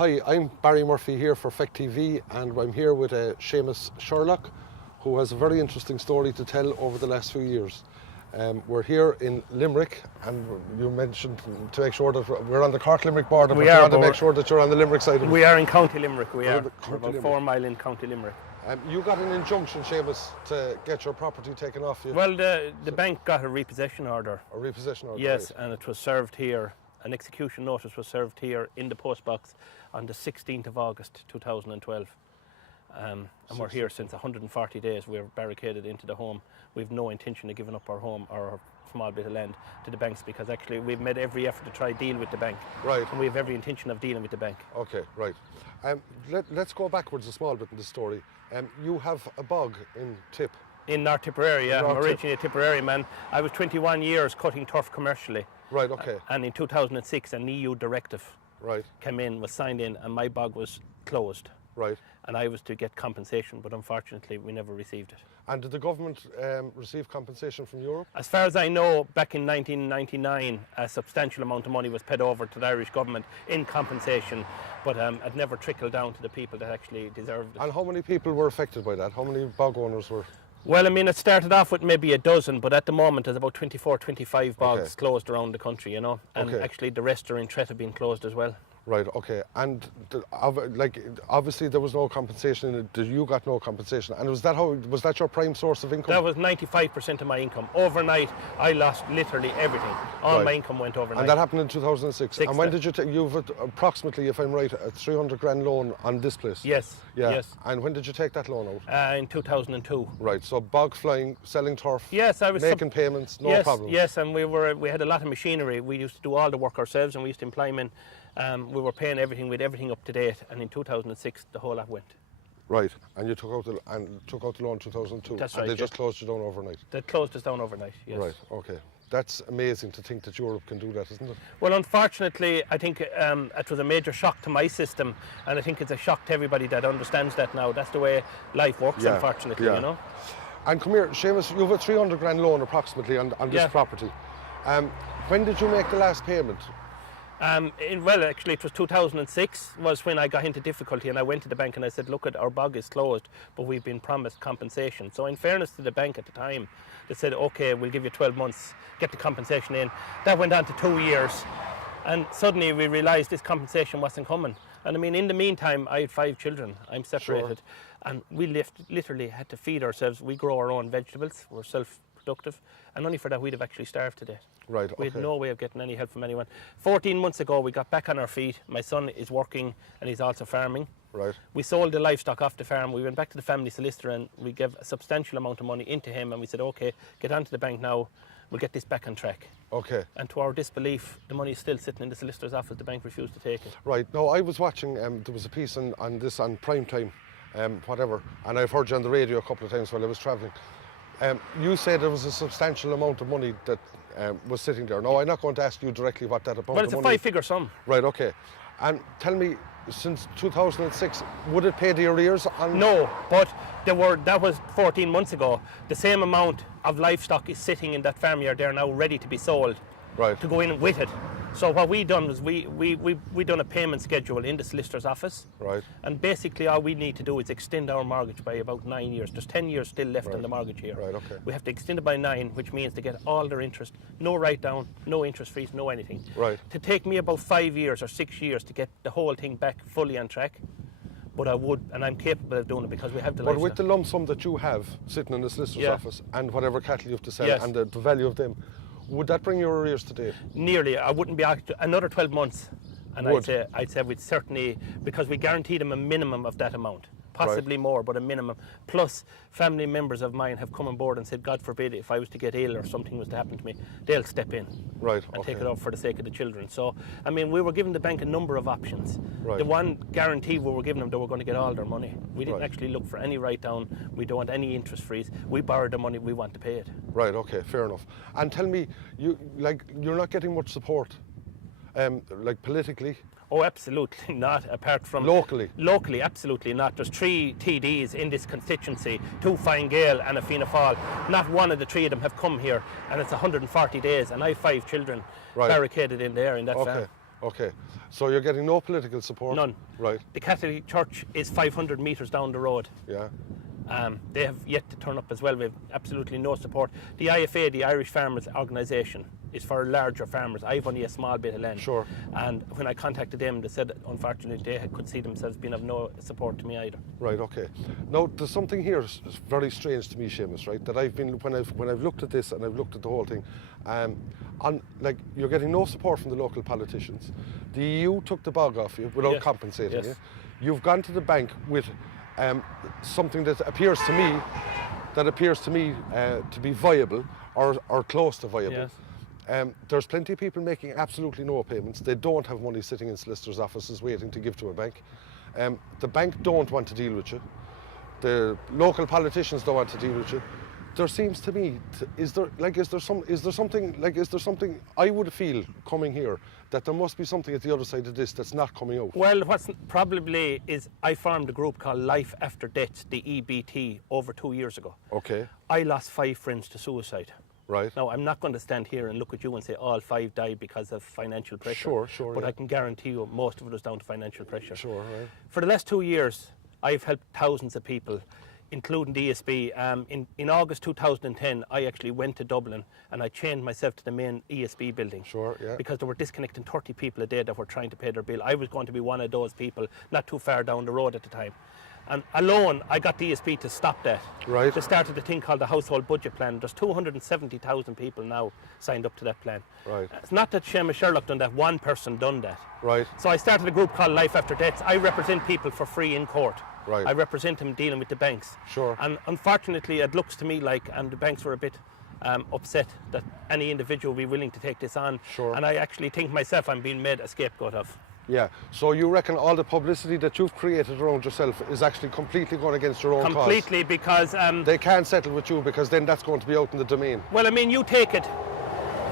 Hi, I'm Barry Murphy here for Feck TV, and I'm here with Seamus Sherlock, who has a very interesting story to tell over the last few years. We're here in Limerick, and you mentioned to make sure that we're on the Cork-Limerick border, but you want to make sure that you're on the Limerick side of it. We are in County Limerick, we are. We're about 4 miles in County Limerick. You got an injunction, Seamus, to get your property taken off you? Well, the bank got a repossession order. A repossession order? Yes, right. and it was served here. An execution notice was served here in the post box on the 16th of August 2012. And we're here since 140 days. We're barricaded into the home. We've no intention of giving up our home or our small bit of land to the banks, because actually we've made every effort to try deal with the bank. Right. And we have every intention of dealing with the bank. Okay, right. Let's go backwards a small bit in the story. You have a bog in Tip. In North Tipperary, yeah. I'm originally a Tipperary man. I was 21 years cutting turf commercially. Right, okay. And in 2006, an EU directive came in, was signed in, and my bog was closed. Right. And I was to get compensation, but unfortunately we never received it. And did the government receive compensation from Europe? As far as I know, back in 1999, a substantial amount of money was paid over to the Irish government in compensation, but it never trickled down to the people that actually deserved it. And how many people were affected by that? How many bog owners were? Well, I mean, it started off with maybe a dozen, but at the moment there's about 24, 25 bogs closed around the country, you know, and actually the rest are in threat of being closed as well. Right, okay. And obviously there was no compensation. You got no compensation. And was that your prime source of income? That was 95% of my income. Overnight, I lost literally everything. All my income went overnight. And that happened in 2006. And when did you take? You've approximately, if I'm right, a 300 grand loan on this place. Yes. Yeah. Yes. And when did you take that loan out? In 2002. Right. So bog flying, selling turf. Yes, I was making payments, no problem. Yes, and we had a lot of machinery. We used to do all the work ourselves, and we used to employ men. We were paying everything with everything up to date, and in 2006 the whole lot went. Right, and you took out the loan in 2002. That's and right. They just closed you down overnight. They closed us down overnight. Yes. Right. Okay. That's amazing to think that Europe can do that, isn't it? Well, unfortunately, I think it was a major shock to my system, and I think it's a shock to everybody that understands that now. That's the way life works, unfortunately, you know. And come here, Seamus, you have a 300 grand loan approximately on this property. When did you make the last payment? Well, actually, it was 2006 was when I got into difficulty, and I went to the bank and I said, look, our bog is closed, but we've been promised compensation. So in fairness to the bank at the time, they said, okay, we'll give you 12 months, get the compensation in. That went on to 2 years, and suddenly we realised this compensation wasn't coming. And I mean, in the meantime, I had 5 children. I'm separated, and we literally had to feed ourselves. We grow our own vegetables. We're self-productive, and only for that we'd have actually starved to death. Right, we had no way of getting any help from anyone. 14 months ago, we got back on our feet. My son is working, and he's also farming. Right. We sold the livestock off the farm. We went back to the family solicitor, and we gave a substantial amount of money into him, and we said, okay, get onto the bank now. We'll get this back on track. Okay. And to our disbelief, the money is still sitting in the solicitor's office. The bank refused to take it. Right. No, I was watching, there was a piece on this on prime time, whatever, and I've heard you on the radio a couple of times while I was travelling. You said there was a substantial amount of money that was sitting there. No, I'm not going to ask you directly what that amount of money is. Well, it's a 5-figure sum. Right, okay. And tell me, since 2006, would it pay the arrears? No, but that was 14 months ago. The same amount of livestock is sitting in that farmyard there now, ready to be sold. Right. To go in with it. So what we done was we done a payment schedule in the solicitor's office. Right. And basically all we need to do is extend our mortgage by about 9 years. There's 10 years still left on the mortgage here. Right, okay. We have to extend it by 9, which means to get all their interest, no write down, no interest fees, no anything. Right. To take me about 5 years or 6 years to get the whole thing back fully on track. But I would, and I'm capable of doing it because we have the livestock. But with the lump sum that you have sitting in the solicitor's office and whatever cattle you have to sell and the value of them, would that bring your arrears to date? Nearly. I wouldn't be another 12 months, and I'd say we'd certainly, because we guarantee them a minimum of that amount, possibly more, but a minimum. Plus, family members of mine have come on board and said, God forbid, if I was to get ill or something was to happen to me, they'll step in and take it up for the sake of the children. So, I mean, we were giving the bank a number of options. The one guarantee we were giving them, they were going to get all their money. We didn't actually look for any write-down. We don't want any interest freeze. We borrowed the money, we want to pay it. Right, okay, fair enough. And tell me, you're not getting much support, like politically? Oh, absolutely not, apart from... Locally? Locally, absolutely not. There's 3 TDs in this constituency, 2 Fine Gael and a Fianna Fáil. Not one of the 3 of them have come here, and it's 140 days, and I have 5 children barricaded in there in that farm. Okay. So you're getting no political support? None. Right. The Catholic Church is 500 metres down the road. Yeah. They have yet to turn up as well. We have absolutely no support. The IFA, the Irish Farmers Organisation, is for larger farmers. I've only a small bit of land. Sure. And when I contacted them, they said, unfortunately, they could see themselves being of no support to me either. Right, okay. Now, there's something here very strange to me, Seamus, right? That I've been, when I've looked at this and I've looked at the whole thing, like, you're getting no support from the local politicians. The EU took the bog off you without compensating you. You've gone to the bank with something that appears to me to be viable or close to viable. Yes. There's plenty of people making absolutely no payments. They don't have money sitting in solicitors' offices waiting to give to a bank. The bank don't want to deal with you. The local politicians don't want to deal with you. There seems to me, is there something I would feel coming here that there must be something at the other side of this that's not coming out? Well, what's probably is I formed a group called Life After Death, the EBT, over 2 years ago. Okay. I lost 5 friends to suicide. Right. Now, I'm not going to stand here and look at you and say all 5 died because of financial pressure. Sure. But I can guarantee you most of it was down to financial pressure. Sure, right. For the last 2 years, I've helped thousands of people, including the ESB. In August 2010, I actually went to Dublin and I chained myself to the main ESB building. Sure, yeah. Because they were disconnecting 30 people a day that were trying to pay their bill. I was going to be one of those people, not too far down the road at the time. And alone, I got the ESB to stop that. Right. They started a thing called the Household Budget Plan. There's 270,000 people now signed up to that plan. Right. It's not that Seamus Sherlock done that, one person done that. Right. So I started a group called Life After Death. I represent people for free in court. Right. I represent them dealing with the banks. Sure. And unfortunately, it looks to me like, and the banks were a bit upset that any individual will be willing to take this on. Sure. And I actually think myself I'm being made a scapegoat of. Yeah, so you reckon all the publicity that you've created around yourself is actually completely going against your own cause? Completely, because... they can't settle with you because then that's going to be out in the domain. Well, I mean, you take it.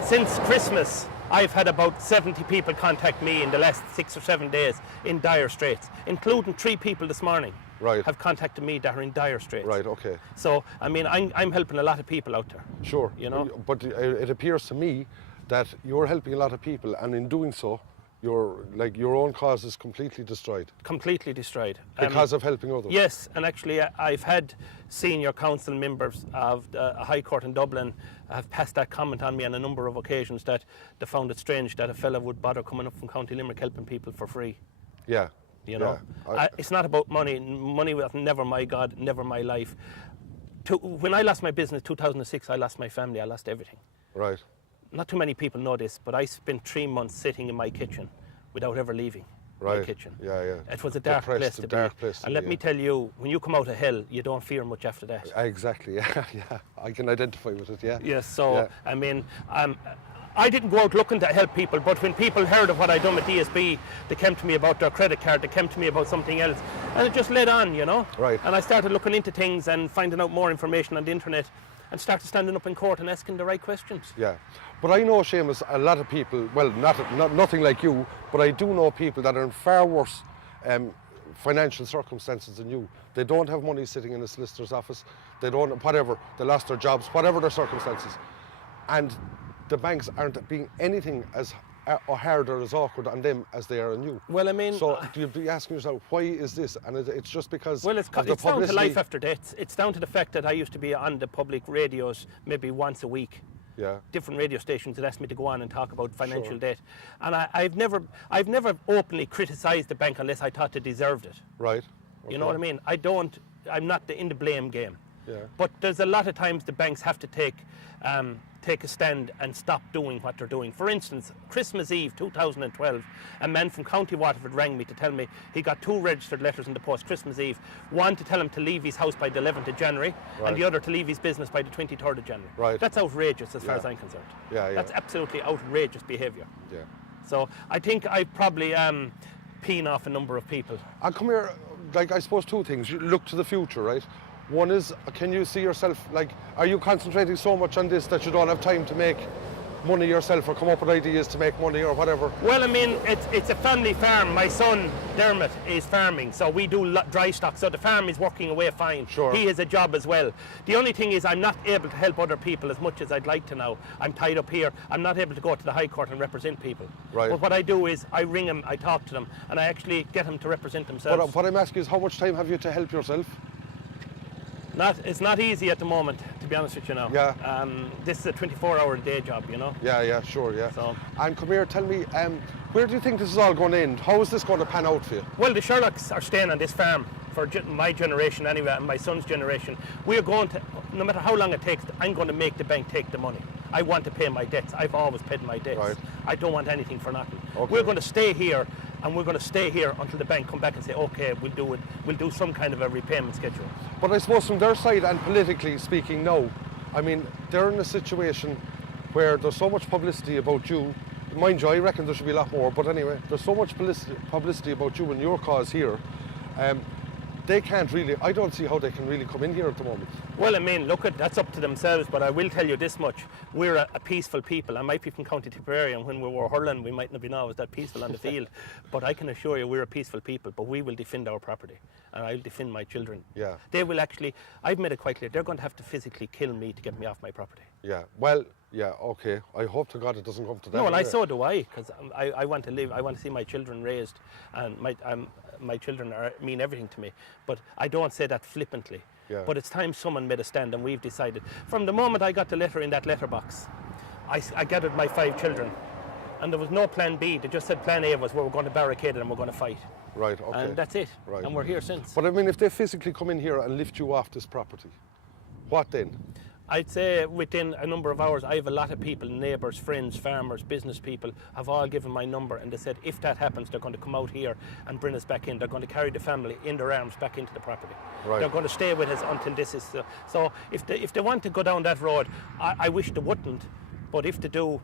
Since Christmas, I've had about 70 people contact me in the last 6 or 7 days in dire straits, including 3 people this morning. Right. Have contacted me that are in dire straits. Right, okay. So, I mean, I'm helping a lot of people out there. Sure. You know? But it appears to me that you're helping a lot of people, and in doing so, your own cause is completely destroyed. Completely destroyed. Because of helping others? Yes, and actually I've had senior council members of a High Court in Dublin have passed that comment on me on a number of occasions that they found it strange that a fella would bother coming up from County Limerick helping people for free. Yeah. You know, it's not about money. Money was never my God, never my life. When I lost my business in 2006, I lost my family, I lost everything. Right. Not too many people know this, but I spent 3 months sitting in my kitchen without ever leaving my kitchen. Yeah. It was a dark place to be. And let me tell you, when you come out of hell, you don't fear much after that. Exactly, yeah. I can identify with it, yeah. Yes, so, I mean, I didn't go out looking to help people, but when people heard of what I'd done with DSB, they came to me about their credit card, they came to me about something else, and it just led on, you know? Right. And I started looking into things and finding out more information on the internet, and started standing up in court and asking the right questions. Yeah, but I know, Seamus, a lot of people, well, nothing like you, but I do know people that are in far worse financial circumstances than you. They don't have money sitting in a solicitor's office, they don't, whatever, they lost their jobs, whatever their circumstances. And the banks aren't being anything as hard or as awkward on them as they are on you. Well, I mean... So you'd be asking yourself, why is this? And it's just because well, it's down to Life After Death. It's down to the fact that I used to be on the public radios maybe once a week. Yeah. Different radio stations that asked me to go on and talk about financial debt. And I've never openly criticised the bank unless I thought they deserved it. Right. Okay. You know what I mean? I'm not in the blame game. Yeah. But there's a lot of times the banks have to take a stand and stop doing what they're doing. For instance, Christmas Eve 2012, a man from County Waterford rang me to tell me he got 2 registered letters in the post Christmas Eve. One to tell him to leave his house by the 11th of January, and the other to leave his business by the 23rd of January. Right. That's outrageous as far as I'm concerned. Yeah. That's absolutely outrageous behaviour. Yeah. So I think I probably peeing off a number of people. And come here, like, I suppose 2 things. You look to the future, right? One is, can you see yourself, like, are you concentrating so much on this that you don't have time to make money yourself or come up with ideas to make money or whatever? Well, I mean, it's a family farm. My son, Dermot, is farming, so we do dry stock, so the farm is working away fine. Sure. He has a job as well. The only thing is I'm not able to help other people as much as I'd like to now. I'm tied up here. I'm not able to go to the High Court and represent people. Right. But what I do is I ring them, I talk to them, and I actually get them to represent themselves. But what I'm asking is, how much time have you to help yourself? It's not easy at the moment, to be honest with you now. Yeah. This is a 24-hour day job, you know. Yeah, sure, yeah. So. And come here, tell me, where do you think this is all going to end? How is this going to pan out for you? Well, the Sherlocks are staying on this farm for my generation anyway, and my son's generation. We're going to, no matter how long it takes, I'm going to make the bank take the money. I want to pay my debts. I've always paid my debts. Right. I don't want anything for nothing. Okay. We're going to stay here, and we're going to stay here until the bank come back and say, okay, we'll do it. We'll do some kind of a repayment schedule. But I suppose from their side, and politically speaking now, I mean, they're in a situation where there's so much publicity about you. Mind you, I reckon there should be a lot more, but anyway, there's so much publicity about you and your cause here. They can't really, I don't see how they can really come in here at the moment. Well, I mean, look, that's up to themselves, but I will tell you this much. We're a peaceful people. I might be from County Tipperary, and when we were hurling, we might not be always that peaceful on the field. But I can assure you we're a peaceful people, but we will defend our property, and I'll defend my children. Yeah. They will actually, I've made it quite clear, they're going to have to physically kill me to get me off my property. Yeah, well, yeah, okay. I hope to God it doesn't come to that. No, well, so do I, because I want to live, I want to see my children raised, and my children mean everything to me. But I don't say that flippantly. Yeah. But it's time someone made a stand, and we've decided. From the moment I got the letter in that letterbox, I gathered my 5 children, and there was no plan B. They just said plan A was we're going to barricade it and we're going to fight. Right, okay. And that's it. Right. And we're here since. But I mean, if they physically come in here and lift you off this property, what then? I'd say within a number of hours, I have a lot of people, neighbours, friends, farmers, business people, have all given my number, and they said if that happens, they're going to come out here and bring us back in. They're going to carry the family in their arms back into the property. Right. They're going to stay with us until this is... So if they want to go down that road, I wish they wouldn't, but if they do,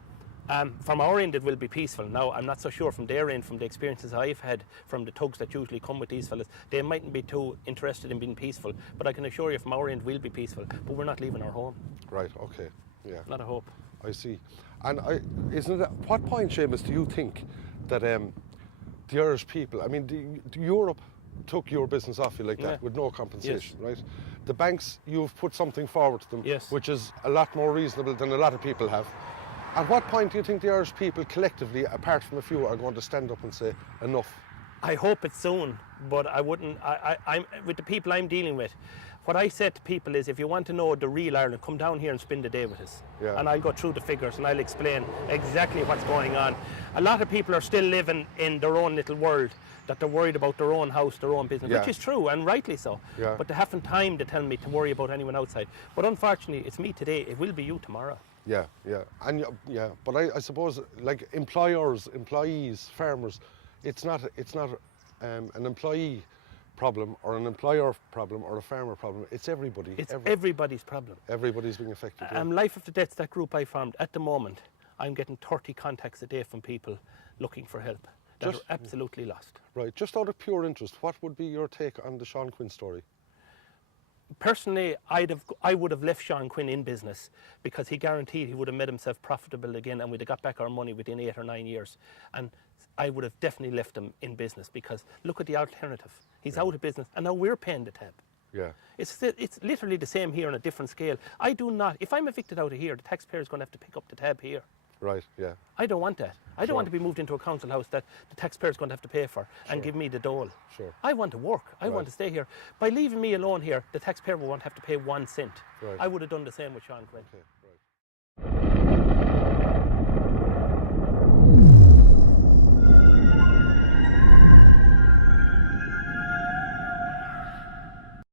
from our end it will be peaceful. Now, I'm not so sure from their end, from the experiences I've had from the thugs that usually come with these fellas, they mightn't be too interested in being peaceful, but I can assure you from our end we'll be peaceful, but we're not leaving our home. Right, okay, yeah. Not a hope. I see. And isn't it, at what point, Seamus, do you think that the Irish people, I mean, Europe took your business off you like that with no compensation, right? The banks, you've put something forward to them, which is a lot more reasonable than a lot of people have. At what point do you think the Irish people collectively, apart from a few, are going to stand up and say, enough? I hope it's soon, but I wouldn't, I'm with the people I'm dealing with, what I said to people is, if you want to know the real Ireland, come down here and spend the day with us. Yeah. And I'll go through the figures and I'll explain exactly what's going on. A lot of people are still living in their own little world, that they're worried about their own house, their own business, which is true, and rightly so. Yeah. But they haven't time to tell me to worry about anyone outside. But unfortunately, it's me today, it will be you tomorrow. Yeah, and but I suppose like employers, employees, farmers, it's not an employee problem or an employer problem or a farmer problem. It's everybody. It's everybody's problem. Everybody's being affected. Yeah. Life After Death's that group I formed. At the moment, I'm getting 30 contacts a day from people looking for help that are absolutely lost. Right. Just out of pure interest, what would be your take on the Sean Quinn story? Personally, I would have left Sean Quinn in business because he guaranteed he would have made himself profitable again, and we'd have got back our money within 8 or 9 years. And I would have definitely left him in business, because look at the alternative. He's out of business, and now we're paying the tab. Yeah. It's literally the same here on a different scale. I do not, if I'm evicted out of here, the taxpayer is going to have to pick up the tab here. Right, yeah. I don't want that. I don't want to be moved into a council house that the taxpayer is going to have to pay for and give me the dole. Sure. I want to work. I want to stay here. By leaving me alone here, the taxpayer won't have to pay 1 cent. Right. I would have done the same with Sean Quinn. Okay.